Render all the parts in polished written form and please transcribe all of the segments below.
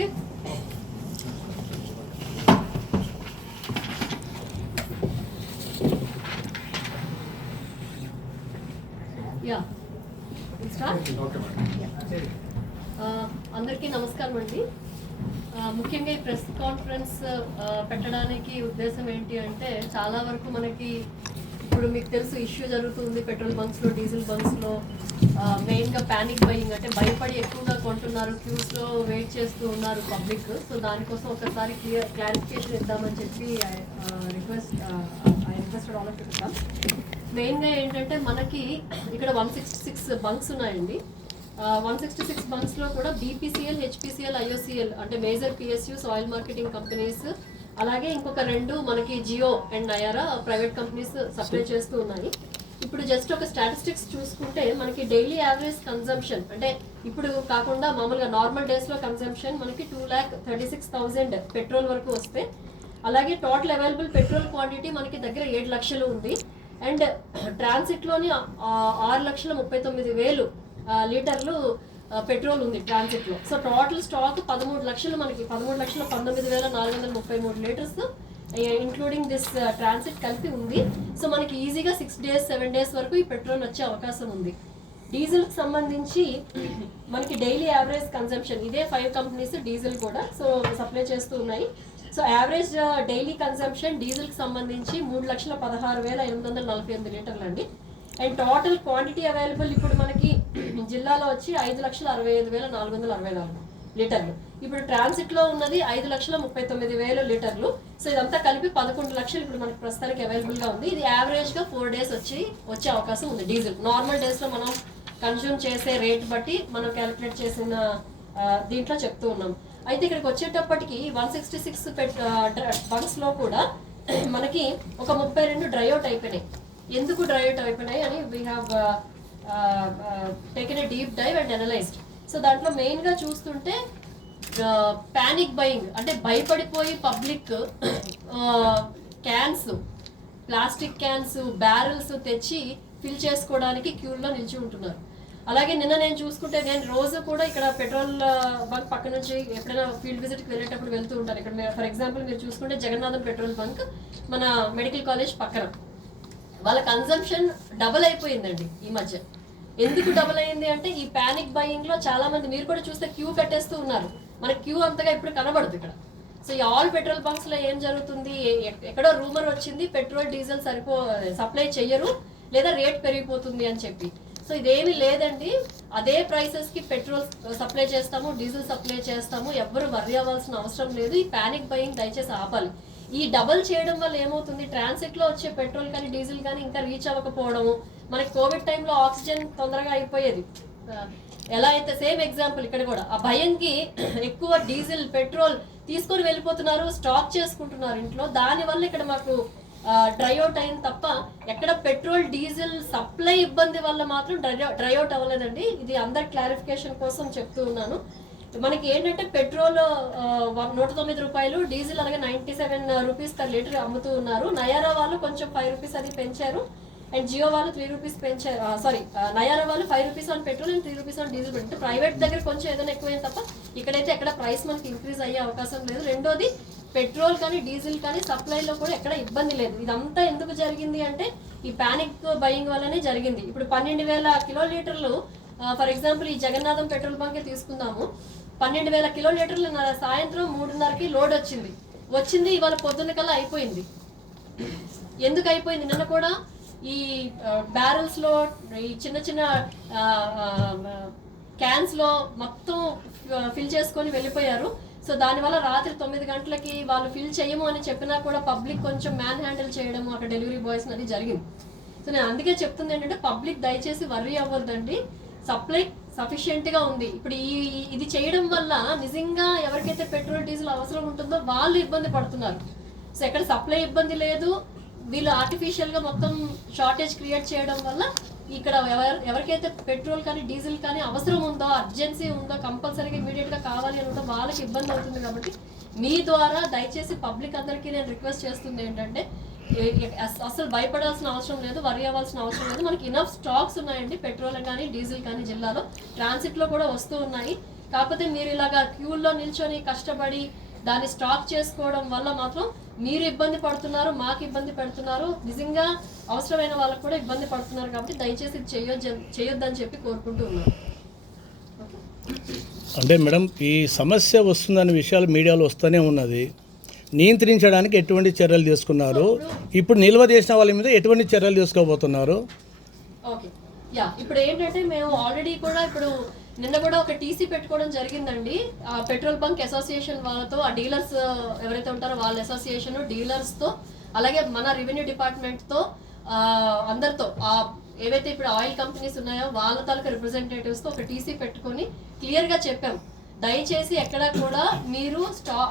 Okay. Yeah అందరికీ నమస్కారం అండి. ముఖ్యంగా ఈ ప్రెస్ కాన్ఫరెన్స్ పెట్టడానికి ఉద్దేశం ఏంటి అంటే, చాలా వరకు మనకి ఇప్పుడు మీకు తెలుసు ఇష్యూ జరుగుతుంది పెట్రోల్ బంక్స్లో, డీజిల్ బంక్స్లో. మెయిన్గా ప్యానిక్ బయింగ్, అంటే భయపడి ఎక్కువగా కొంటున్నారు, క్యూస్లో వెయిట్ చేస్తూ ఉన్నారు పబ్లిక్. సో దానికోసం ఒకసారి క్లారిఫికేషన్ ఇద్దామని చెప్పి I requested all of you to come. మెయిన్గా ఏంటంటే మనకి ఇక్కడ 166 బంక్స్ ఉన్నాయండి. 166 బంక్స్లో కూడా బీపీసీఎల్, హెచ్పీసీఎల్, ఐఓసీఎల్ అంటే major PSUs, oil marketing companies, అలాగే ఇంకొక 2 మనకి Jio and Nayara private companies supply చేస్తూ ఉన్నాయి. ఇప్పుడు జస్ట్ ఒక స్టాటిస్టిక్స్ చూసుకుంటే మనకి డైలీ యావరేజ్ కన్జంప్షన్, అంటే ఇప్పుడు కాకుండా మామూలుగా నార్మల్ డేస్లో కన్జంప్షన్ మనకి 2,36,000 పెట్రోల్ వరకు వస్తే, అలాగే టోటల్ అవైలబుల్ పెట్రోల్ క్వాంటిటీ మనకి దగ్గర 7 లక్షలు ఉంది. అండ్ ట్రాన్సిట్లోని 6,39,000 లీటర్లు పెట్రోల్ ఉంది ట్రాన్సిట్లో. సో టోటల్ స్టాక్ 13 లక్షలు, మనకి 13,19,433 లీటర్స్ ఇంక్లూడింగ్ దిస్ ట్రాన్సిట్ కలిపి ఉంది. సో మనకి ఈజీగా 6 days 7 days వరకు ఈ పెట్రోల్ వచ్చే అవకాశం ఉంది. డీజిల్కి సంబంధించి మనకి డైలీ యావరేజ్ కన్జంప్షన్ ఇదే 5 కంపెనీస్ డీజిల్ కూడా సో సప్లై చేస్తూ ఉన్నాయి. సో యావరేజ్ డైలీ కన్జంప్షన్ డీజిల్కి సంబంధించి 3,16,848 లీటర్లు అండి. అండ్ టోటల్ క్వాంటిటీ అవైలబుల్ ఇప్పుడు మనకి జిల్లాలో వచ్చి 5,65,464 లీటర్లు. ఇప్పుడు ట్రాన్సిట్లో ఉన్నది 5,39,000 లీటర్లు. సో ఇదంతా కలిపి 11 లక్షలు ఇప్పుడు మనకి ప్రస్తుతానికి అవైలబుల్గా ఉంది. ఇది యావరేజ్గా 4 days వచ్చే అవకాశం ఉంది డీజిల్. నార్మల్ డేస్లో మనం కన్జ్యూమ్ చేసే రేట్ బట్టి మనం క్యాలిక్యులేట్ చేసిన దీంట్లో చెప్తూ ఉన్నాం. అయితే ఇక్కడికి వచ్చేటప్పటికి 166 బంక్స్లో కూడా మనకి ఒక 32 డ్రైఅవుట్ అయిపోయినాయి. ఎందుకు డ్రైఅవుట్ అయిపోయినాయి అని we have taken a deep dive and analysed. So దాంట్లో మెయిన్గా చూస్తుంటే ప్యానిక్ బయింగ్, అంటే భయపడిపోయి public cans, plastic cans, barrels తెచ్చి ఫిల్ చేసుకోవడానికి క్యూలో నిలిచి ఉంటున్నారు. అలాగే నిన్న నేను చూసుకుంటే, నేను రోజు కూడా ఇక్కడ పెట్రోల్ బంక్ పక్క నుంచి ఎప్పుడైనా ఫీల్డ్ విజిట్కి వెళ్ళేటప్పుడు వెళ్తూ ఉంటాను. ఇక్కడ ఫర్ ఎగ్జాంపుల్ మీరు చూసుకుంటే జగన్నాథం పెట్రోల్ బంక్ మన మెడికల్ కాలేజ్ పక్కన. వాళ్ళ కన్జంప్షన్ డబుల్ అయిపోయిందండి ఈ మధ్య. ఎందుకు డబుల్ అయింది అంటే ఈ ప్యానిక్ బయింగ్లో చాలా మంది, మీరు కూడా చూస్తే క్యూ కట్టేస్తూ ఉన్నారు. మనకి క్యూ అంతగా ఇప్పుడు కనబడదు ఇక్కడ. సో ఈ ఆల్ పెట్రోల్ బంక్స్లో ఏం జరుగుతుంది, ఎక్కడో రూమర్ వచ్చింది పెట్రోల్ డీజిల్ సప్లై చెయ్యరు లేదా రేట్ పెరిగిపోతుంది అని చెప్పి. సో ఇదేమీ లేదండి, అదే ప్రైసెస్కి పెట్రోల్ సప్లై చేస్తాము, డీజిల్ సప్లై చేస్తాము, ఎవ్వరు వర్రీ అవ్వాల్సిన అవసరం లేదు. ఈ ప్యానిక్ బయింగ్ దయచేసి ఆపాలి. ఈ డబల్ చేయడం వల్ల ఏమవుతుంది, ట్రాన్సిట్లో వచ్చే పెట్రోల్ కానీ డీజిల్ కానీ ఇంకా రీచ్ అవ్వకపోవడము. మనకి కోవిడ్ టైంలో ఆక్సిజన్ తొందరగా అయిపోయేది. ఎలా అయితే సేమ్ ఎగ్జాంపుల్ ఇక్కడ కూడా ఆ భయంకి ఎక్కువ డీజిల్ పెట్రోల్ తీసుకొని వెళ్ళిపోతున్నారు, స్టాక్ చేసుకుంటున్నారు ఇంట్లో. దానివల్ల ఇక్కడ మాకు డ్రైఅవుట్ అయింది తప్ప ఎక్కడ పెట్రోల్ డీజిల్ సప్లై ఇబ్బంది వల్ల మాత్రం డ్రైఅవుట్ అవ్వలేదండి. ఇది అందరి క్లారిఫికేషన్ కోసం చెప్తూ ఉన్నాను. మనకి ఏంటంటే పెట్రోల్ 109 రూపాయలు, డీజిల్ అలాగే 97 రూపీస్ పర్ లీటర్ అమ్ముతూ ఉన్నారు. నయారా వాళ్ళు కొంచెం 5 రూపీస్ అది పెంచారు. అండ్ జియో వాళ్ళు 3 రూపీస్ పెంచారు. నయారా వాళ్ళు 5 rupees on petrol and 3 rupees on diesel పెట్టి ప్రైవేట్ దగ్గర కొంచెం ఏదైనా ఎక్కువైంది తప్ప ఇక్కడైతే ఎక్కడ ప్రైస్ మనకి ఇంక్రీజ్ అయ్యే అవకాశం లేదు. రెండోది, పెట్రోల్ కానీ డీజిల్ కానీ సప్లైలో కూడా ఎక్కడ ఇబ్బంది లేదు. ఇదంతా ఎందుకు జరిగింది అంటే ఈ ప్యానిక్ బయింగ్ వల్లనే జరిగింది. ఇప్పుడు 12,000 కిలోలీటర్లు ఫర్ ఎగ్జాంపుల్ ఈ జగన్నాథం పెట్రోల్ బంకే తీసుకుందాము. 12,000 కిలోలీటర్లు సాయంత్రం 3:30కి లోడ్ వచ్చింది ఇవాళ పొద్దున్న కల్లా అయిపోయింది. ఎందుకు అయిపోయింది? నిన్న కూడా ఈ బ్యారెల్స్లో, ఈ చిన్న చిన్న క్యాన్స్లో మొత్తం ఫిల్ చేసుకొని వెళ్ళిపోయారు. సో దానివల్ల రాత్రి 9 గంటలకి వాళ్ళు ఫిల్ చేయము అని చెప్పినా కూడా పబ్లిక్ కొంచెం మ్యాన్ హ్యాండిల్ చేయడము అక్కడ డెలివరీ బాయ్స్ అది జరిగింది. సో నేను అందుకే చెప్తుంది ఏంటంటే పబ్లిక్ దయచేసి వర్రీ అవ్వద్దండి, సప్లై సఫిషియెంట్గా ఉంది. ఇప్పుడు ఇది చేయడం వల్ల నిజంగా ఎవరికైతే పెట్రోల్ డీజిల్ అవసరం ఉంటుందో వాళ్ళు ఇబ్బంది పడుతున్నారు. సో ఎక్కడ సప్లై ఇబ్బంది లేదు, వీళ్ళు ఆర్టిఫిషియల్గా మొత్తం షార్టేజ్ క్రియేట్ చేయడం వల్ల ఇక్కడ ఎవరికైతే పెట్రోల్ కానీ డీజిల్ కానీ అవసరం ఉందో, అర్జెన్సీ ఉందో, కంపల్సరీగా ఇమీడియట్గా కావాలి అని ఉందో వాళ్ళకి ఇబ్బంది అవుతుంది. కాబట్టి మీ ద్వారా దయచేసి పబ్లిక్ అందరికీ నేను రిక్వెస్ట్ చేస్తుంది ఏంటంటే అసలు భయపడాల్సిన అవసరం లేదు, వరి అవ్వాల్సిన అవసరం లేదు. మనకి ఇనఫ్ స్టాక్స్ ఉన్నాయండి, పెట్రోల్ కానీ డీజిల్ కానీ జిల్లాలో ట్రాన్సిట్లో కూడా వస్తూ ఉన్నాయి. కాకపోతే మీరు ఇలాగా క్యూల్లో నిల్చొని కష్టపడి దాన్ని స్టాక్ చేసుకోవడం వల్ల మాత్రం మీరు ఇబ్బంది పడుతున్నారు, మాకు ఇబ్బంది పెడుతున్నారు, నిజంగా అవసరమైన వాళ్ళకు కూడా ఇబ్బంది పడుతున్నారు. కాబట్టి దయచేసి ఇది చేయొద్దని చెప్పి కోరుకుంటూ ఉన్నాను. అంటే మేడం ఈ సమస్య వస్తుందనే విషయాలు మీడియాలో వస్తూనే ఉన్నది. నియంత్రించడానికి ఎటువంటి చర్యలు తీసుకున్నారు? ఇప్పుడు నిల్వ చేసిన వాళ్ళ మీద ఎటువంటి చర్యలు తీసుకోబోతున్నారు? ఓకే, యా, ఇప్పుడు ఏంటంటే మేము ఆల్రెడీ కూడా ఇప్పుడు నిన్న కూడా ఒక టీసీ పెట్టుకోవడం జరిగిందండి. పెట్రోల్ బంక్ అసోసియేషన్ వాళ్ళతో, ఆ డీలర్స్ ఎవరైతే ఉంటారో వాళ్ళ అసోసియేషన్ డీలర్స్తో, అలాగే మన రెవెన్యూ డిపార్ట్మెంట్తో, అందరితో ఏవైతే ఇప్పుడు ఆయిల్ కంపెనీస్ ఉన్నాయో వాళ్ళ తాలూకా రిప్రజెంటేటివ్స్తో ఒక టీసీ పెట్టుకొని క్లియర్గా చెప్పాం, దయచేసి ఎక్కడా కూడా మీరు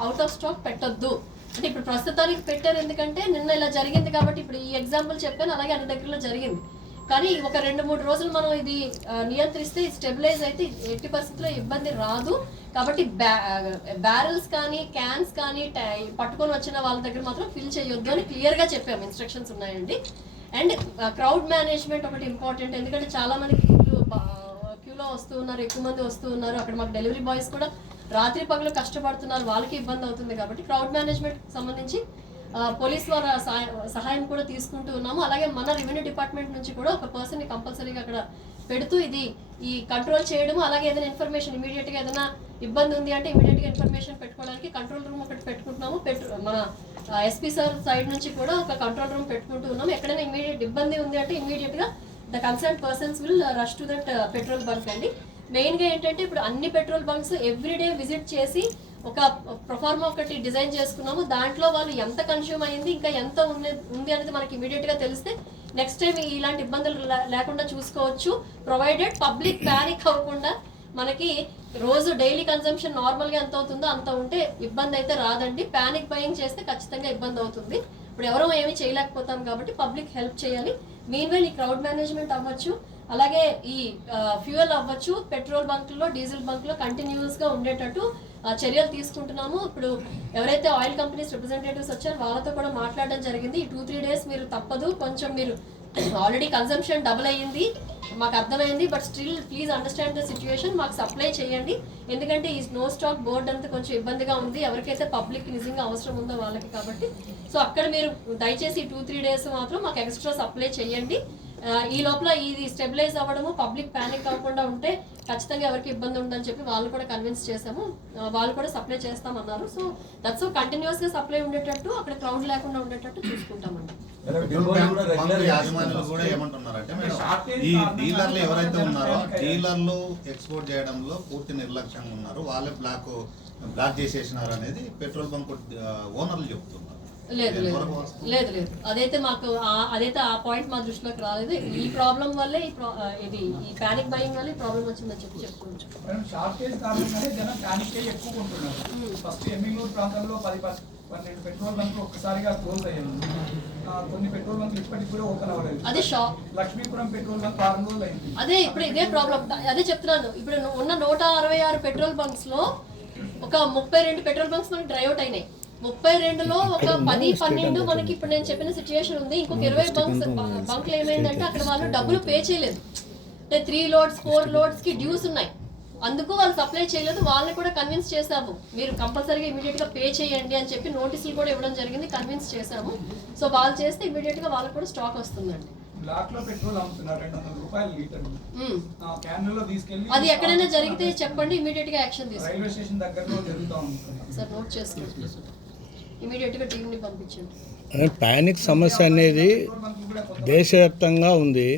అవుట్ ఆఫ్ స్టాక్ పెట్టొద్దు. అంటే ఇప్పుడు ప్రస్తుతానికి పెట్టారు, ఎందుకంటే నిన్న ఇలా జరిగింది కాబట్టి ఇప్పుడు ఈ ఎగ్జాంపుల్ చెప్పాను, అలాగే అన్ని దగ్గరలో జరిగింది. కానీ ఒక 2-3 రోజులు మనం ఇది నియంత్రిస్తే స్టెబిలైజ్ అయితే ఎట్టి పరిస్థితుల్లో ఇబ్బంది రాదు. కాబట్టి బ్యారెల్స్ కానీ క్యాన్స్ కానీ పట్టుకొని వచ్చిన వాళ్ళ దగ్గర మాత్రం ఫిల్ చేయొద్దు అని క్లియర్గా చెప్పాము, ఇన్స్ట్రక్షన్స్ ఉన్నాయండి. అండ్ క్రౌడ్ మేనేజ్మెంట్ ఒకటి ఇంపార్టెంట్, ఎందుకంటే చాలా మంది క్యూలో వస్తూ ఉన్నారు, ఎక్కువ మంది వస్తూ ఉన్నారు. అక్కడ మాకు డెలివరీ బాయ్స్ కూడా రాత్రి పగలు కష్టపడుతున్నారు, వాళ్ళకి ఇబ్బంది అవుతుంది. కాబట్టి క్రౌడ్ మేనేజ్మెంట్ సంబంధించి పోలీస్ వారి సహాయం కూడా తీసుకుంటూ ఉన్నాము. అలాగే మన రెవెన్యూ డిపార్ట్మెంట్ నుంచి కూడా ఒక పర్సన్ని కంపల్సరీగా అక్కడ పెడుతూ ఈ కంట్రోల్ చేయడము, అలాగే ఏదైనా ఇన్ఫర్మేషన్ ఇమీడియట్గా ఏదైనా ఇబ్బంది ఉంది అంటే ఇమీడియట్గా ఇన్ఫర్మేషన్ పెట్టుకోవడానికి కంట్రోల్ రూమ్ ఒకటి పెట్టుకుంటున్నాము. మన ఎస్పీ సార్ సైడ్ నుంచి కూడా ఒక కంట్రోల్ రూమ్ పెట్టుకుంటూ ఉన్నాము. ఎక్కడైనా ఇమీడియట్ ఇబ్బంది ఉంది అంటే ఇమీడియట్గా the concern persons will rush to that petrol bunk అండి. మెయిన్గా ఏంటంటే ఇప్పుడు అన్ని పెట్రోల్ బంక్స్ ఎవ్రీడే విజిట్ చేసి ఒక ప్రొఫార్మా ఒకటి డిజైన్ చేసుకున్నాము. దాంట్లో వాళ్ళు ఎంత కన్స్యూమ్ అయింది, ఇంకా ఎంత ఉంది అనేది మనకి ఇమీడియట్గా తెలిస్తే నెక్స్ట్ టైం ఇలాంటి ఇబ్బందులు లేకుండా చూసుకోవచ్చు. ప్రొవైడెడ్ పబ్లిక్ ప్యానిక్ అవ్వకుండా మనకి రోజు డైలీ కన్సంప్షన్ నార్మల్గా ఎంత అవుతుందో అంత ఉంటే ఇబ్బంది అయితే రాదండి. ప్యానిక్ బయింగ్ చేస్తే ఖచ్చితంగా ఇబ్బంది అవుతుంది. ఇప్పుడు ఎవరో ఏమీ చేయలేకపోతాం కాబట్టి పబ్లిక్ హెల్ప్ చేయాలి. మీన్వైల్ ఈ క్రౌడ్ మేనేజ్మెంట్ అవ్వచ్చు, అలాగే ఈ ఫ్యూయల్ అవ్వచ్చు, పెట్రోల్ బంక్లో డీజిల్ బంక్లో కంటిన్యూస్గా ఉండేటట్టు చర్యలు తీసుకుంటున్నాము. ఇప్పుడు ఎవరైతే ఆయిల్ కంపెనీస్ రిప్రజెంటేటివ్స్ వచ్చారో వాళ్ళతో కూడా మాట్లాడడం జరిగింది. ఈ 2-3 డేస్ మీరు తప్పదు, కొంచెం మీరు ఆల్రెడీ కన్సంప్షన్ డబుల్ అయ్యింది, మాకు అర్థమైంది, but still please understand the situation, మాకు సప్లై చేయండి. ఎందుకంటే ఈ నో స్టాక్ బోర్డ్ అంతా కొంచెం ఇబ్బందిగా ఉంది, ఎవరికైతే పబ్లిక్ నిజంగా అవసరం ఉందో వాళ్ళకి. కాబట్టి సో అక్కడ మీరు దయచేసి 2-3 డేస్ మాత్రం మాకు ఎక్స్ట్రా సప్లై చేయండి. ఈ లోపల ఇది స్టెబిలైజ్ అవ్వడము, పబ్లిక్ ప్యానిక్ అవ్వకుండా ఉంటే ఖచ్చితంగా ఎవరికి ఇబ్బంది ఉండదని చెప్పి వాళ్ళు కూడా కన్విన్స్ చేసాము. వాళ్ళు కూడా సప్లై చేస్తామన్నారు. సో దట్స్ కంటిన్యూస్ గా సప్లై ఉండేటట్టు, అక్కడ క్రౌడ్ లేకుండా ఉండేటట్టు చూసుకుంటామండి. యాజమాన్యులు కూడా ఏమంటున్నారంటే ఈ డీలర్లు ఎవరైతే ఉన్నారో డీలర్లు ఎక్స్పోర్ట్ చేయడంలో పూర్తి నిర్లక్ష్యంగా ఉన్నారు, వాళ్ళే బ్లాక్ చేసేసినారు అనేది పెట్రోల్ బంక్ ఓనర్లు చెప్తున్నారు. లేదు అదైతే మాకు అదైతే ఆ పాయింట్ మా దృష్టిలోకి రాలేదు. ఈ ప్రాబ్లం వల్లే ఇది ఈ ప్యానిక్ బయింగ్ వల్ల ఈ ప్రాబ్లం వచ్చిందని చెప్పి చెప్పుకోవచ్చు. షార్టేజ్ కారణంగానే జనం ప్యానిక్ అయ్యి ఎక్కువ కొంటున్నారు. ఫస్ట్ ఎమ్మిగనూరు ప్రాంతంలో 10-12 పెట్రోల్ బంక్లు ఒక్కసారిగా క్లోజ్ అయ్యాయి. కొన్ని పెట్రోల్ బంక్లు ఇప్పటికి కూడా ఓపెన్ అవ్వలేదు. అదే షాప్ లక్ష్మీపురం పెట్రోల్ బంక్ 6 రోజులు అయింది. అదే ఇప్పుడు ఇదే ప్రాబ్లం, అదే చెప్తున్నాను. ఇప్పుడు ఉన్న 166 పెట్రోల్ బంక్స్ లో ఒక 32 పెట్రోల్ బంక్స్ మనకి డ్రై అవుట్ అయినాయి. 32లో ఒక 10-12 మనకి ఇప్పుడు నేను చెప్పిన సిచ్యువేషన్ ఉంది. ఇంకొక 20 బంక్లు ఏమైందంటే అక్కడ వాళ్ళు డబ్బులు పే చేయలేదు. 3 లోడ్స్ 4 లోడ్స్ కి డ్యూస్ ఉన్నాయి, అందుకు వాళ్ళు సప్లై చేయలేదు. వాళ్ళని కూడా కన్విన్స్ చేసాము, మీరు కంపల్సరీగా ఇమీడియట్ గా పే చేయండి అని చెప్పి నోటీసులు కూడా ఇవ్వడం జరిగింది, కన్విన్స్ చేసాము. సో వాళ్ళు చేస్తే ఇమీడియట్ గా వాళ్ళకి కూడా స్టాక్ వస్తుందండి. బ్లాక్ లో పెట్రోల్ అమ్ముతున్నారు 200 రూపాయలు లీటర్. క్యాన్లో తీసుకెళ్ళి అది ఎక్కడైనా జరిగితే చెప్పండి, ఇమీడియట్ గా యాక్షన్ తీసుకోండి. రైల్వే స్టేషన్ దగ్గరలో జరుగుతూ ఉంది సార్, నోట్ చేసుకోండి, ఇమీడియట్ గా టీంని పంపించండి. ప్యానిక్ సమస్య అనేది దేశవ్యాప్తంగా ఉంది.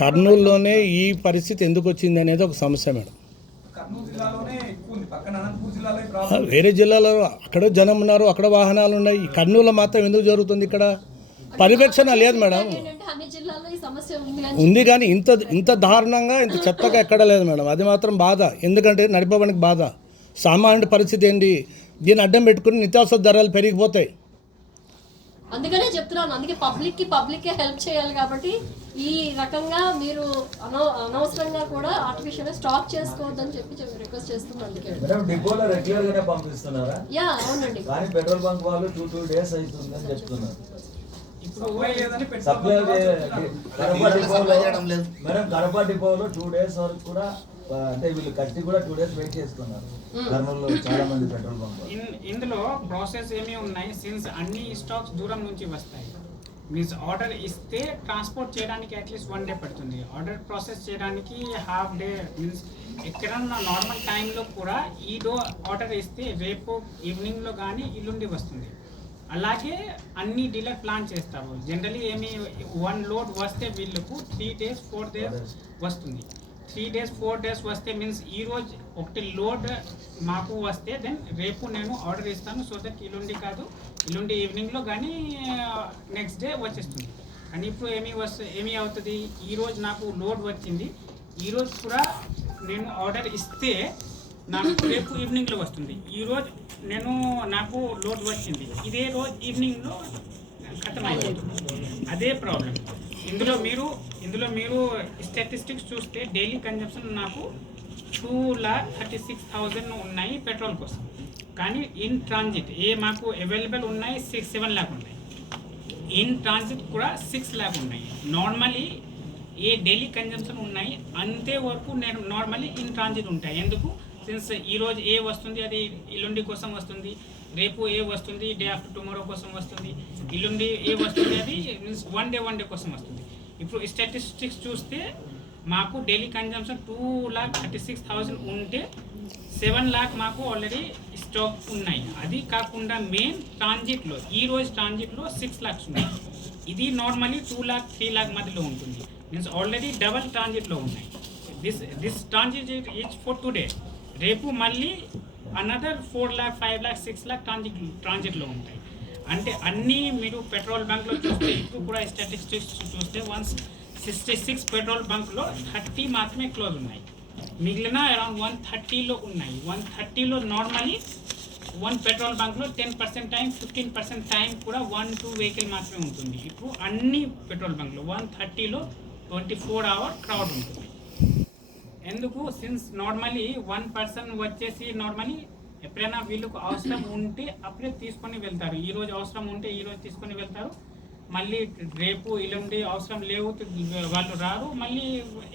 కర్నూలులోనే ఈ పరిస్థితి ఎందుకు వచ్చింది అనేది ఒక సమస్య మేడం. వేరే జిల్లాలో అక్కడ జనం ఉన్నారు, అక్కడ వాహనాలు ఉన్నాయి, ఈ కర్నూలులో మాత్రం ఎందుకు జరుగుతుంది? ఇక్కడ పర్యవేక్షణ లేదు మేడం. ఉంది కానీ ఇంత దారుణంగా ఇంత చెత్తగా ఎక్కడ లేదు మేడం. అది మాత్రం బాధ, ఎందుకంటే నడిపడానికి బాధ. సామాన్యుడి పరిస్థితి ఏంటి? దీన్ని అడ్డం పెట్టుకుని నిత్యావసర ధరలు పెరిగిపోతాయి. అందుకనే చెప్తున్నాను, అందుకే పబ్లిక్కే హెల్ప్ చేయాలి. కాబట్టి ఈ రకంగా మీరు అనవసరంగా కూడా ఆర్టిఫిషియల్ స్టాక్ చేసుకోవద్దని చెప్పి రిక్వెస్ట్ చేస్తున్నాను. డిపోలో రెగ్యులర్ గానే పంపిస్తున్నారా? యా అవునండి, కానీ పెట్రోల్ బంక్ వాళ్ళు 2 days అవుతుందని చెప్తున్నారు. మేడం కడప డిపోలో 2 days వరకు కూడా అంటే వీళ్ళు కట్టి కూడా 2 days వెయిట్ చేసుకున్నారు కర్నూలులో చాలా మంది పెట్రోల్ బంక్ ఇందులో ప్రాసెస్ ఏమి ఉన్నాయి, సిన్స్ అన్ని స్టాక్స్ దూరం నుంచి వస్తాయి. మీన్స్ ఆర్డర్ ఇస్తే ట్రాన్స్పోర్ట్ చేయడానికి అట్లీస్ట్ 1 day పడుతుంది. ఆర్డర్ ప్రాసెస్ చేయడానికి హాఫ్ డే. మీన్స్ ఎక్కడన్నా నార్మల్ టైంలో కూడా ఆర్డర్ ఇస్తే రేపు ఈవినింగ్లో కానీ ఎల్లుండి వస్తుంది. అలాగే అన్ని డీలర్ ప్లాన్ చేస్తారు. జనరలీ ఏమి 1 load వస్తే వీళ్ళకు 3 days 4 days వస్తుంది. 3 days 4 days వస్తే మీన్స్ ఈరోజు ఒకటి లోడ్ మాకు వస్తే దెన్ రేపు నేను ఆర్డర్ ఇస్తాను. సో దట్ ఎల్లుండి ఈవినింగ్లో కానీ నెక్స్ట్ డే వచ్చేస్తుంది. కానీ ఇప్పుడు ఏమి అవుతుంది, ఈరోజు నాకు లోడ్ వచ్చింది, ఈరోజు కూడా నేను ఆర్డర్ ఇస్తే నాకు రేపు ఈవినింగ్లో వస్తుంది. ఈరోజు నాకు లోడ్ వచ్చింది, ఇదే రోజు ఈవినింగ్లో ఖతమైపోతుంది. అదే ప్రాబ్లం. ఇందులో మీరు స్టాటిస్టిక్స్ చూస్తే డైలీ కన్జంప్షన్ నాకు 2,36,000 ఉన్నాయి పెట్రోల్ కోసం. కానీ ఇన్ ట్రాన్జిట్ మాకు అవైలబుల్ ఉన్నాయి 6-7 lakh ఉన్నాయి. ఇన్ ట్రాన్జిట్ కూడా 6 lakh ఉన్నాయి. నార్మలీ డైలీ కన్జంప్షన్ ఉన్నాయి అంతే వరకు నేను నార్మల్లీ ఇన్ ట్రాన్జిట్ ఉంటాయి. ఎందుకు, సిన్స్ ఈరోజు వస్తుంది అది ఎల్లుండి కోసం వస్తుంది, రేపు వస్తుంది డే ఆఫ్టర్ టుమారో కోసం వస్తుంది, ఎల్లుండి వస్తుంది అది మీన్స్ వన్ డే కోసం వస్తుంది. ఇప్పుడు స్టాటిస్టిక్స్ చూస్తే మాకు డైలీ కన్జంప్షన్ 2,36,000 ఉంటే 7 lakh మాకు ఆల్రెడీ స్టాక్ ఉన్నాయి. అది కాకుండా మెయిన్ ట్రాన్జిట్లో ఈరోజు ట్రాన్జిట్లో 6 lakhs ఉన్నాయి. ఇది నార్మల్లీ 2 lakh 3 lakh మధ్యలో ఉంటుంది. మీన్స్ ఆల్రెడీ డబల్ ట్రాన్జిట్లో ఉన్నాయి. This transit each for today. రేపు మళ్ళీ అనదర్ 4 lakh 5 lakh 6 lakh ట్రాన్జిట్లో ఉంటాయి. అంటే అన్నీ మీరు పెట్రోల్ బంక్లో చూస్తే ఇప్పుడు కూడా స్టాటిస్టిక్స్ చూస్తే 166 పెట్రోల్ బంక్లో 30 మాత్రమే క్లోజ్ ఉన్నాయి. మిగిలిన అరౌండ్ 130లో ఉన్నాయి. 130లో నార్మలీ 1 పెట్రోల్ బంక్లో 10% టైం 15% టైం కూడా 1-2 వెహికల్ మాత్రమే ఉంటుంది. ఇప్పుడు అన్ని పెట్రోల్ బంక్లో 130లో 24 hour క్రౌడ్ ఉంటుంది. ఎందుకు, సిన్స్ నార్మలీ 1 person వచ్చేసి నార్మలీ ఎప్పుడైనా వీళ్ళకు అవసరం ఉంటే అప్పుడే తీసుకొని వెళ్తారు. ఈరోజు అవసరం ఉంటే ఈరోజు తీసుకొని వెళ్తారు, మళ్ళీ రేపు ఎల్లుండి అవసరం లేవు వాళ్ళు రారు, మళ్ళీ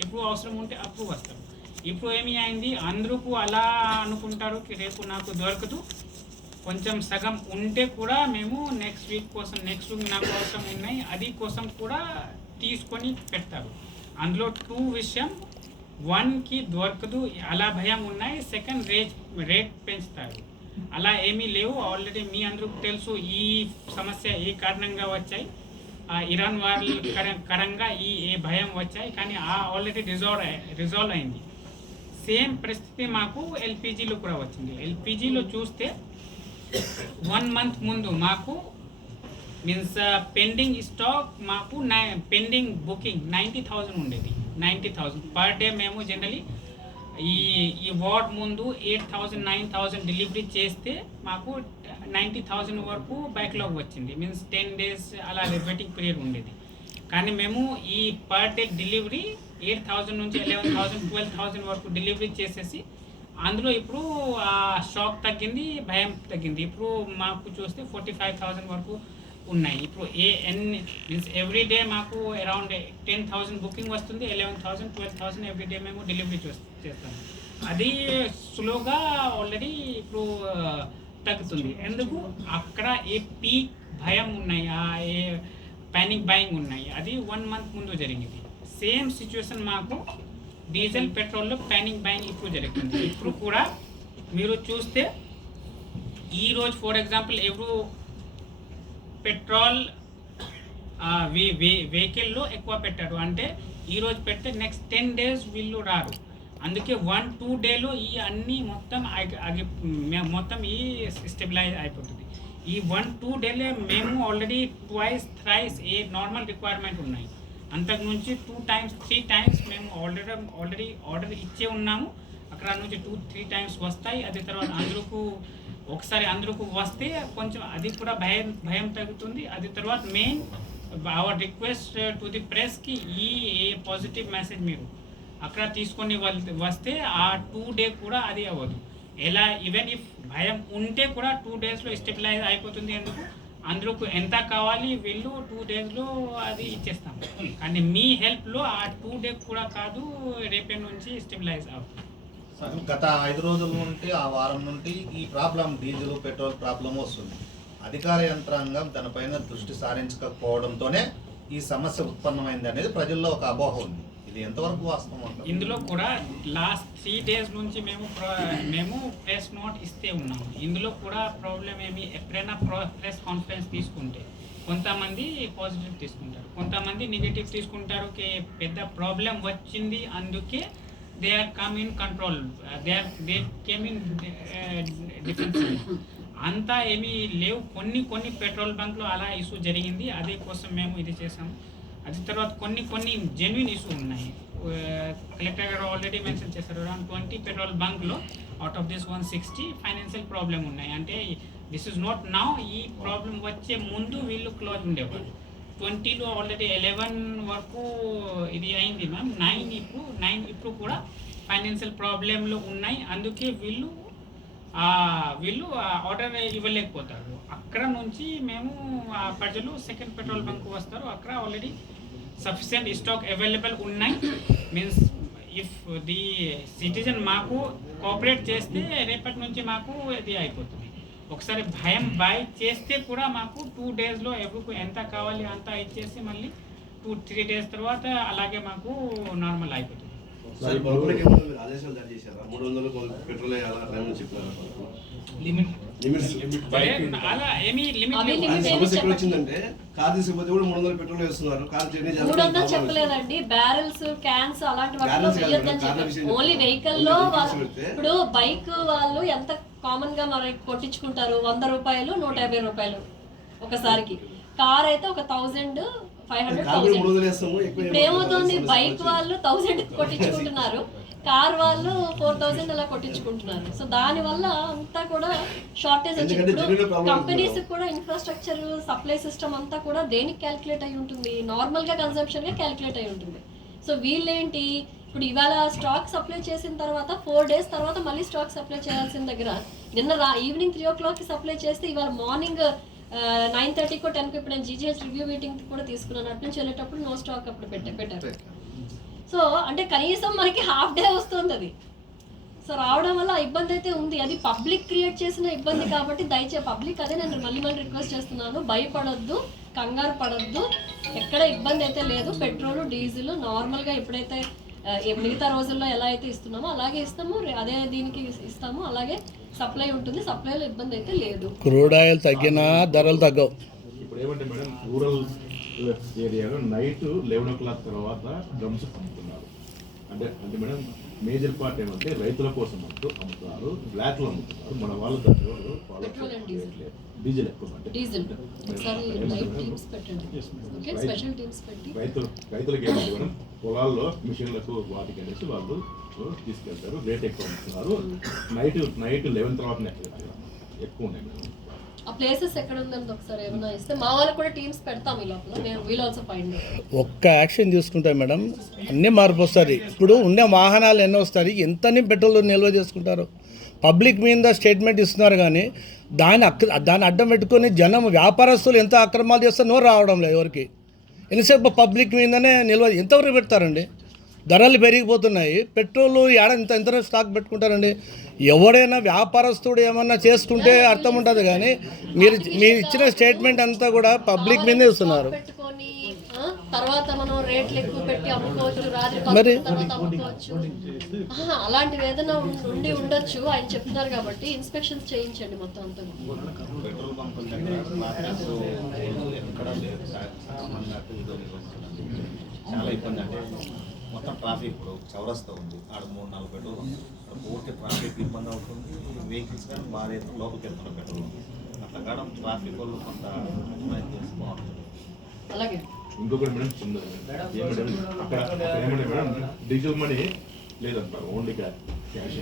ఎప్పుడు అవసరం ఉంటే అప్పుడు వస్తారు. ఇప్పుడు ఏమి అయింది, అందరూ అలా అనుకుంటారు రేపు నాకు దొరకదు, కొంచెం సగం ఉంటే కూడా మేము నెక్స్ట్ వీక్ నాకు అవసరం ఉన్నాయి అది కోసం కూడా తీసుకొని పెడతారు. అందులో 2 విషయం, 1కి దొరకదు అలా భయం ఉన్నాయి, సెకండ్ రేట్ పెంచుతారు. అలా ఏమీ లేవు. ఆల్రెడీ మీ అందరికి తెలుసు ఈ సమస్య ఏ కారణంగా వచ్చాయి, ఇరాన్ వార్ కారణంగా ఏ భయం వచ్చాయి. కానీ ఆల్రెడీ రిజాల్వ్ అయింది. సేమ్ పరిస్థితి మాకు ఎల్పిజిలో కూడా వచ్చింది. ఎల్పిజిలో చూస్తే 1 month ముందు మాకు మీన్స్ పెండింగ్ స్టాక్ మాకు పెండింగ్ బుకింగ్ 90,000 ఉండేది. 90,000 పర్ డే. మేము జనరలీ ఈ వార్ ముందు 8,000 9,000 డెలివరీ చేస్తే మాకు 90,000 వరకు బ్యాక్లాగ్ వచ్చింది. మీన్స్ 10 days అలా వెయిటింగ్ పీరియడ్ ఉండేది. కానీ మేము ఈ పర్ డే డెలివరీ 8,000 నుంచి 11,000 12,000 వరకు డెలివరీ చేసేసి అందులో ఇప్పుడు షాక్ తగ్గింది, భయం తగ్గింది. ఇప్పుడు మాకు చూస్తే 45,000 వరకు ఉన్నాయి. ఇప్పుడు మీన్స్ ఎవ్రీ డే మాకు అరౌండ్ 10,000 బుకింగ్ వస్తుంది, 11,000 12,000 ఎవ్రీ డే మేము డెలివరీ చేస్తాం. అది స్లోగా ఆల్రెడీ ఇప్పుడు తగ్గుతుంది. ఎందుకు, అక్కడ పీక్ భయం ఉన్నాయి, పానిక్ బయింగ్ ఉన్నాయి. అది 1 month ముందు జరిగింది. సేమ్ సిచ్యువేషన్ మాకు డీజిల్ పెట్రోల్లో పానిక్ బయింగ్ ఇప్పుడు జరుగుతుంది. ఇప్పుడు కూడా మీరు చూస్తే ఈరోజు ఫర్ ఎగ్జాంపుల్ ఎవరు పెట్రోల్ వెహికల్లో ఎక్కువ పెట్టారు అంటే ఈరోజు పెడితే నెక్స్ట్ 10 days వీళ్ళు రారు. అందుకే 1-2 days ఈ అన్నీ మొత్తం స్టెబిలైజ్ అయిపోతుంది. ఈ 1-2 days మేము ఆల్రెడీ 2-3 నార్మల్ రిక్వైర్మెంట్ ఉన్నాయి. అంతకు నుంచి 2 times 3 times మేము ఆల్రెడీ ఆర్డర్ ఇచ్చే ఉన్నాము. అక్కడ నుంచి 2-3 times వస్తాయి. అదే తర్వాత అందరికి వస్తే కొంచెం అది కూడా భయం తగ్గుతుంది. అది తర్వాత main our request to the ప్రెస్కి ఏ పాజిటివ్ మెసేజ్ మీరు అక్కడ తీసుకొని వస్తే ఆ 2 days కూడా అది అవ్వదు. ఎలా ఈవెన్ ఇఫ్ భయం ఉంటే కూడా 2 daysలో స్టెబిలైజ్ అయిపోతుంది. ఎందుకు అందులోకి ఎంత కావాలి వీళ్ళు 2 డేస్లో అది ఇచ్చేస్తాం. కానీ మీ హెల్ప్లో ఆ 2 డేస్ కూడా కాదు, రేపటి నుంచి స్టెబిలైజ్ అవుతుంది. గత 5 రోజుల నుండి ఆ వారం నుండి ఈ ప్రాబ్లం డీజిల్ పెట్రోల్ ప్రాబ్లం వస్తుంది. అధికార యంత్రాంగం దానిపైన దృష్టి సారించకపోవడంతోనే ఈ సమస్య ఉత్పన్నమైంది అనేది ప్రజల్లో ఒక అపోహ ఉంది. ఇది ఎంతవరకు వాస్తవం అంటారు? ఇందులో కూడా లాస్ట్ 3 డేస్ నుంచి మేము ప్రెస్ నోట్ ఇస్తే ఉన్నాము. ఇందులో కూడా ప్రాబ్లం ఏమి, ఎప్పుడైనా ప్రెస్ కాన్ఫరెన్స్ తీసుకుంటే కొంతమంది పాజిటివ్ తీసుకుంటారు, కొంతమంది నెగిటివ్ తీసుకుంటారు. పెద్ద ప్రాబ్లం వచ్చింది, అందుకే they are come in control, they came in defense. అంతా ఏమీ లేవు. కొన్ని పెట్రోల్ బంక్లో అలా ఇష్యూ జరిగింది, అదే కోసం మేము ఇది చేసాము. అది తర్వాత కొన్ని జెన్యున్ ఇష్యూ ఉన్నాయి. కలెక్టర్ గారు ఆల్రెడీ మెన్షన్ చేశారు, అరౌండ్ 20 పెట్రోల్ బంక్లో out of this 160 financial problem ఉన్నాయి. అంటే దిస్ ఇస్ నాట్ నౌ, ఈ ప్రాబ్లం వచ్చే ముందు వీళ్ళు క్లోజ్ ఉండేవాళ్ళు. 20లో ఆల్రెడీ 11 వరకు ఇది అయింది మ్యామ్. 9 ఇప్పుడు కూడా ఫైనాన్షియల్ ప్రాబ్లంలో ఉన్నాయి. అందుకే వీళ్ళు ఆర్డర్ ఇవ్వలేకపోతారు. అక్కడ నుంచి మేము ప్రజలు సెకండ్ పెట్రోల్ బంక్ వస్తారు, అక్కడ ఆల్రెడీ సఫిషియెంట్ స్టాక్ అవైలబుల్ ఉన్నాయి. మీన్స్ ఇఫ్ ది సిటిజన్ మాకు కోఆపరేట్ చేస్తే రేపటి నుంచి మాకు ఇది అయిపోతుంది. ఒకసారి భయం బై చేస్తే కూడా మాకు 2 డేస్లో ఎవరికి ఎంత కావాలి అంత ఇచ్చేసి మళ్ళీ 2-3 డేస్ తర్వాత అలాగే మాకు నార్మల్ అయిపోతుంది. ఆదేశాలు జారీ చేశారా? 300 పెట్రోల్ అలా ఏమీ లిమిట్ సమస్య ఎక్కడ వచ్చిందంటే కార్ తీసుకుపోతే కూడా 300 పెట్రోల్ వేస్తున్నారు. కార్ జర్నీ 300 చెప్పలేదండి, బ్యారెల్స్, క్యాన్స్ అలాంటి వాటిలో వేయొద్దని చెప్పారు. ఓన్లీ వెహికల్ లో ఇప్పుడు బైక్ వాళ్ళు ఎంత కామన్ గా మరి కొట్టించుకుంటారు, 100 రూపాయలు 150 రూపాయలు ఒకసారికి. కార్ అయితే ఒక 1500 ఇప్పుడు ఏమవుతుంది, బైక్ వాళ్ళు 1000 కొట్టించుకుంటున్నారు, కార్ వాళ్ళు 4000 అలా కొట్టించుకుంటున్నారు. సో దాని వల్ల అంతా కూడా షార్టేజ్ వచ్చింది. కంపెనీస్ కూడా ఇన్ఫ్రాస్ట్రక్చర్ సప్లై సిస్టమ్ అంతా కూడా దేనికి క్యాలిక్యులేట్ అయి ఉంటుంది, నార్మల్ గా కన్సంప్షన్ గా క్యాలిక్యులేట్ అయి ఉంటుంది. సో వీళ్ళేంటి, ఇప్పుడు ఇవాళ స్టాక్ సప్లై చేసిన తర్వాత 4 డేస్ తర్వాత మళ్ళీ స్టాక్ సప్లై చేయాల్సిన దగ్గర నిన్న ఈవినింగ్ 3 o'clock సప్లై చేస్తే ఇవాళ మార్నింగ్ 9:30కో 10కో ఇప్పుడు నేను జీజీహెచ్ రివ్యూ మీటింగ్ కూడా తీసుకున్నాను. అటు నుంచి వెళ్ళేటప్పుడు నో స్టాక్ అప్పుడు పెట్టారు. సో అంటే కనీసం మనకి హాఫ్ డే వస్తుంది అది. సో రావడం వల్ల ఇబ్బంది అయితే ఉంది. అది పబ్లిక్ క్రియేట్ చేసిన ఇబ్బంది కాబట్టి దయచేసి పబ్లిక్ అదే నేను మళ్ళీ రిక్వెస్ట్ చేస్తున్నాను, భయపడొద్దు, కంగారు పడొద్దు, ఎక్కడ ఇబ్బంది అయితే లేదు. పెట్రోల్ డీజిల్ నార్మల్గా ఎప్పుడైతే మిగతా రోజుల్లో ఎలా అయితే ఇస్తున్నామో అలాగే ఇస్తాము, అదే దీనికి ఇస్తాము, అలాగే సప్లై ఉంటుంది, సప్లైలో ఇబ్బంది అయితే లేదు. క్రూడ్ ఆయిల్ తగ్గినా ధరలు తగ్గవు. ఇప్పుడు ఏమంటే మేడం, రూరల్ ఏరియాలో నైట్ 11 o'clock తర్వాత డ్రమ్స్ అమ్ముతున్నారు. అంటే మేడం మేజర్ పార్ట్ ఏమంటే రైతుల కోసం అమ్ముతున్నారు, బ్లాక్లో అమ్ముతున్నారు. మన వాళ్ళు పెట్రోల్ అండ్ డీజిల్, డీజిల్ ఎక్కువ అంటే డీజిల్ ఒకసారి లైవ్ టీమ్స్ పెట్టండి, ఓకే, స్పెషల్ టీమ్స్ పెట్టి రైతులకి ఏంటంటే మేడం పొలాల్లో మిషన్లకు వాటికి అనేసి వాళ్ళు తీసుకెళ్తారు, రేట్ ఎక్కువ అమ్ముతున్నారు. నైట్ 11 తర్వాత ఎక్కువ ఉన్నాయి మేడం. ఆ ప్లేసెస్ ఎక్కడ ఉందని ఒకసారి ఏమైనా ఇస్తే మా వాళ్ళకి కూడా టీమ్స్ పెడతాం ఈ లోపల. నేను వీల్ ఆల్సో ఫైండ్ ఒక్క యాక్షన్ తీసుకుంటాం మేడం, అన్నీ మార్పు వస్తుంది. ఇప్పుడు ఉన్న వాహనాలు ఎన్నో వస్తాయి, ఎంతని పెట్రోల్ నిల్వ చేసుకుంటారు. పబ్లిక్ మీద స్టేట్మెంట్ ఇస్తున్నారు కానీ దాన్ని అడ్డం పెట్టుకొని జనం వ్యాపారస్తులు ఎంత అక్రమాలు చేస్తారో రావడం లేదు ఎవరికి. ఎంతసేపు పబ్లిక్ మీదనే నిల్వ ఎంతవరకు పెడతారండి? ధరలు పెరిగిపోతున్నాయి, పెట్రోల్ ఎంత స్టాక్ పెట్టుకుంటారండి? ఎవడైనా వ్యాపారస్తుడు ఏమన్నా చేసుకుంటే అర్థం ఉంటుంది కానీ మీరు ఇచ్చిన స్టేట్మెంట్ అంతా కూడా పబ్లిక్ మీదే ఇస్తున్నారు. పెట్టుకొని తర్వాత మనం రేట్లు ఎక్కువ పెట్టి అమ్ముకోవచ్చు, రాత్రి మరి తర్వాత అమ్ముకోవచ్చు, అలాంటివి ఏదైనా ఉండొచ్చు. ఆయన చెప్తున్నారు కాబట్టి ఇన్స్పెక్షన్స్ చేయించండి మొత్తం అంతా. పెట్రోల్ బంకుల దగ్గర ఎక్కడ లేదు, చాలా ఇబ్బంది. అంటే మొత్తం ట్రాఫిక్ ఇప్పుడు చౌరస్తా ఉంది, ఆడ 3-4 పెట్రోల్ ఉంది, అక్కడ పూర్తి ట్రాఫిక్ ఇబ్బంది అవుతుంది. వెహికల్స్ కానీ బాగా లోపలికి వెళ్తున్నారు పెట్రోల్. అట్లా కావడం ట్రాఫిక్ వాళ్ళు కొంత చేసి బాగుంటుంది. అలాగే ఇంకొకటి మేడం చిన్నది ఏమంటే అక్కడ ఏమంటే మేడం డీజిల్ మనీ లేదంటారు, ఓన్లీ క్యాష్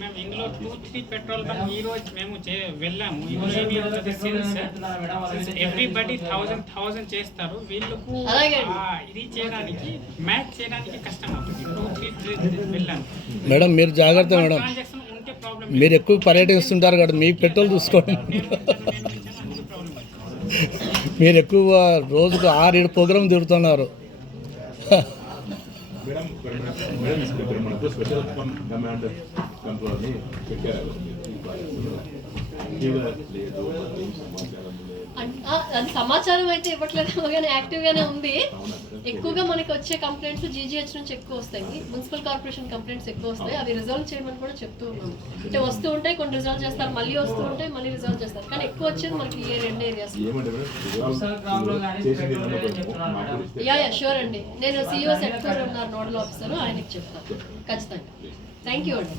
మేము ఇందులో 2-3 పెట్రోల్ బంక్ ఈ రోజు మేము వెళ్ళాము. ఇందులో ఏమి ఉంటుంది, సిన్స్ ఎవ్రీబడి 1000 చేస్తారు, వీళ్ళకు ఇది చేయడానికి మ్యాచ్ చేయడానికి కష్టం అవుతుంది. 2-3 వెళ్ళాము మేడం, మీరు జాగ్రత్త మేడం. ట్రాన్సాక్షన్ ఉంటే ప్రాబ్లం ప్రాబ్లం మీరు ఎక్కువ పర్యటిస్తుంటారు కదా, మీ పెట్రోల్ చూసుకోండి. మీరు ఎక్కువ రోజుకు 6-7 ప్రోగ్రాం తిరుగుతున్నారు. మేడం ఇక్కడ మనకు స్పెషల్ కమాండ్ కంట్రోల్ని పెట్టారు. యాక్టివ్గా లేదు, ఏం సమాచారం లేదు. అది సమాచారం అయితే ఇవ్వట్లేదేమో కానీ యాక్టివ్గానే ఉంది. ఎక్కువగా మనకి వచ్చే కంప్లైంట్స్ GGH నుంచి ఎక్కువ వస్తాయి, మున్సిపల్ కార్పొరేషన్ కంప్లైంట్స్ ఎక్కువ వస్తాయి. అవి రిజాల్వ్ చేయమని కూడా చెప్తూ ఉన్నాము. అంటే వస్తూ ఉంటాయి, కొన్ని రిజాల్వ్ చేస్తారు, మళ్ళీ వస్తూ ఉంటాయి, మళ్ళీ రిజాల్వ్ చేస్తారు. కానీ ఎక్కువ వచ్చేది మనకి ఈ 2 ఏరియాస్. ఏమంటే మేడం చేసింది ఏదన్నా మాకు ఇస్తే యా షూర్ అండి. నేను CEO సెక్టర్ ఉన్నారు నోడల్ ఆఫీసర్, ఆయనకి చెప్తాను ఖచ్చితంగా. థ్యాంక్ యూ అండి.